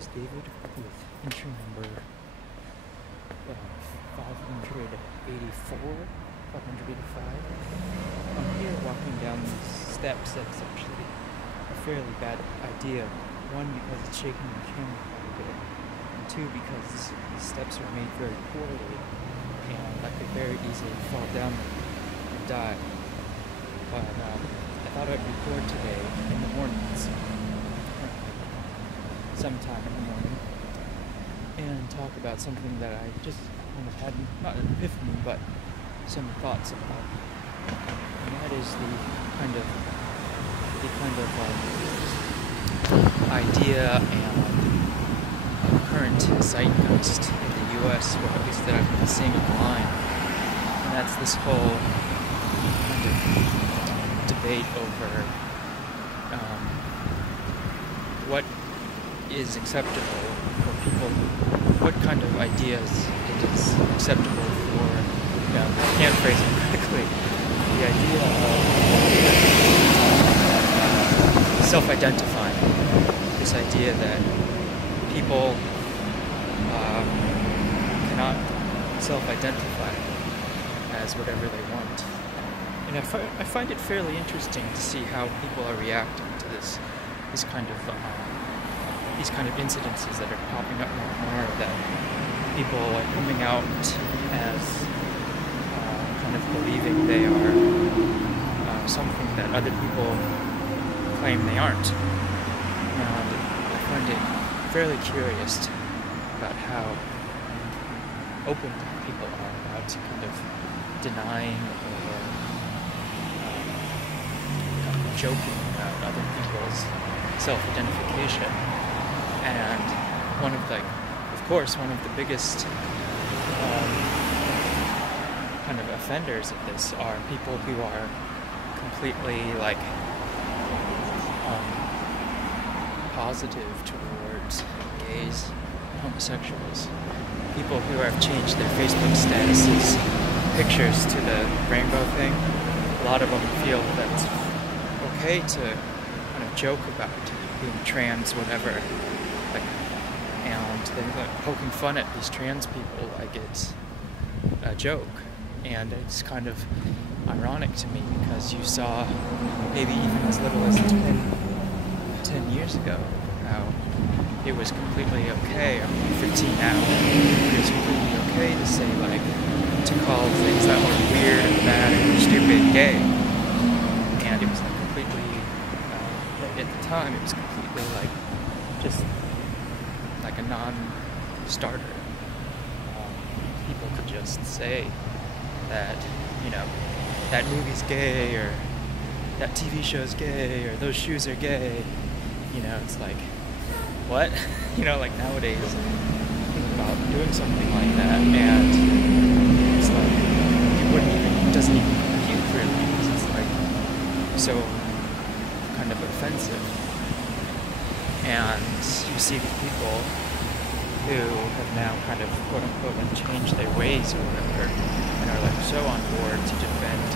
is David with entry number 584, 585. I'm here walking down these steps. That's actually a fairly bad idea. One, because it's shaking the camera quite a bit, and two, because these steps are made very poorly, and I could very easily fall down them and die. But I thought I'd record today in the mornings, sometime in the morning, and talk about something that I just kind of had, not an epiphany, but some thoughts about. And that is the kind of idea and current zeitgeist in the U.S., or at least that I've been seeing online. And that's this whole kind of debate over what is acceptable for people, what kind of ideas it is acceptable for, I can't phrase it correctly, the idea of self-identifying, this idea that people cannot self-identify as whatever they want. And I find it fairly interesting to see how people are reacting to this kind of incidences that are popping up more and more, that people are coming out as kind of believing they are something that other people claim they aren't. And I find it fairly curious about how open people are about kind of denying or joking about other people's self-identification. And one of the biggest kind of offenders of this are people who are completely positive towards gays and homosexuals. People who have changed their Facebook statuses, pictures to the rainbow thing. A lot of them feel that it's okay to kind of joke about being trans, whatever. And they're poking fun at these trans people like it's a joke. And it's kind of ironic to me, because you saw maybe even as little as 10 years ago how it was completely okay, or 15 now, it was completely okay to say, to call things that were weird and bad and stupid gay. And it was completely, at the time, it was completely just a non-starter. People could just say that, that movie's gay, or that TV show's gay, or those shoes are gay. It's what? Nowadays, think about doing something like that, and it's it doesn't even compute really, because it's so kind of offensive. And you see these people who have now kind of quote unquote changed their ways or whatever, and are so on board to defend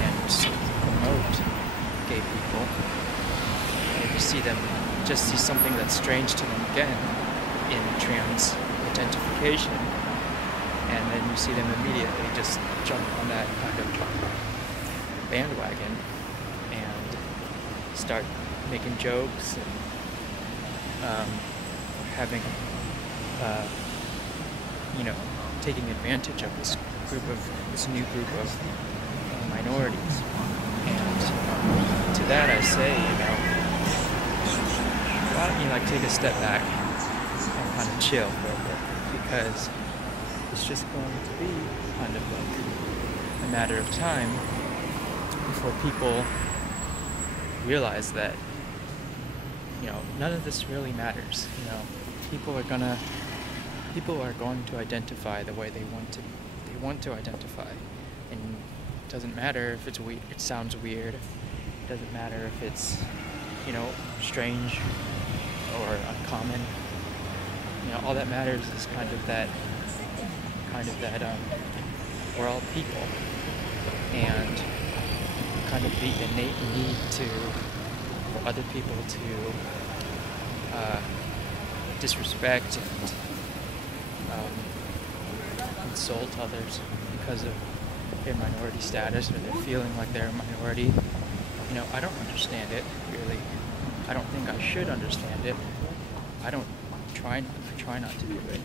and promote gay people. And you see them just see something that's strange to them again in trans identification, and then you see them immediately just jump on that kind of bandwagon and start making jokes and having taking advantage of this new group of minorities. And to that I say, why don't you take a step back and kind of chill for a bit, because it's just going to be kind of a matter of time before people realize that none of this really matters. People are going to identify the way they want to identify, and it doesn't matter if it's weird, it sounds weird. It doesn't matter if it's strange or uncommon. All that matters is kind of that we're all people, and kind of the innate need for other people to disrespect and insult others because of their minority status or they're feeling like they're a minority. You know, I don't understand it, really. I don't think I should understand it. I try not to do it.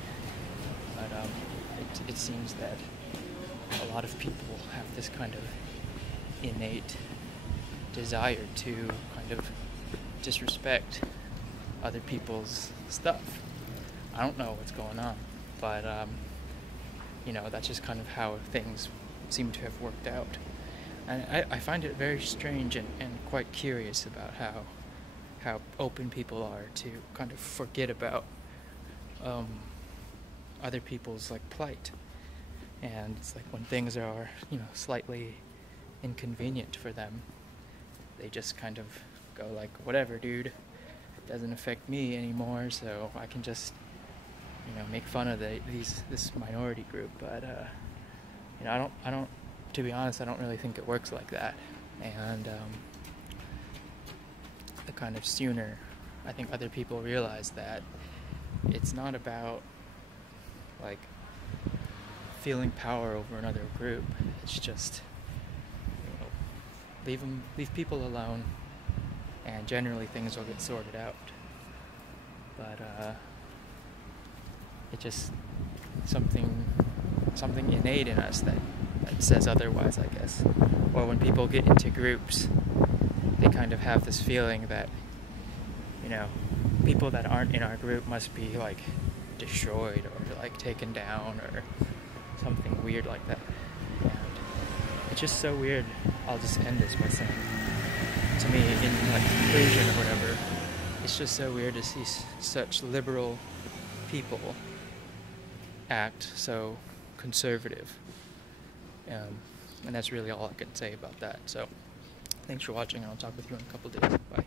But it seems that a lot of people have this kind of innate desire to kind of disrespect other people's stuff. I don't know what's going on, but you know, that's just kind of how things seem to have worked out. And I find it very strange and quite curious about how open people are to kind of forget about other people's like plight. And it's like when things are, you know, slightly inconvenient for them, they just kind of go like, whatever, dude, it doesn't affect me anymore, so I can just, you know, make fun of this minority group. But you know, I don't, to be honest, I don't really think it works like that. And the kind of sooner I think other people realize that it's not about like feeling power over another group. It's just, you know, leave people alone, and generally things will get sorted out. But it just something innate in us that says otherwise, I guess. Or when people get into groups, they kind of have this feeling that, you know, people that aren't in our group must be like destroyed or like taken down or something weird like that. And it's just so weird. I'll just end this by saying, to me, in like conclusion or whatever, it's just so weird to see such liberal people act so conservative. And that's really all I can say about that. So thanks for watching, and I'll talk with you in a couple days. Bye.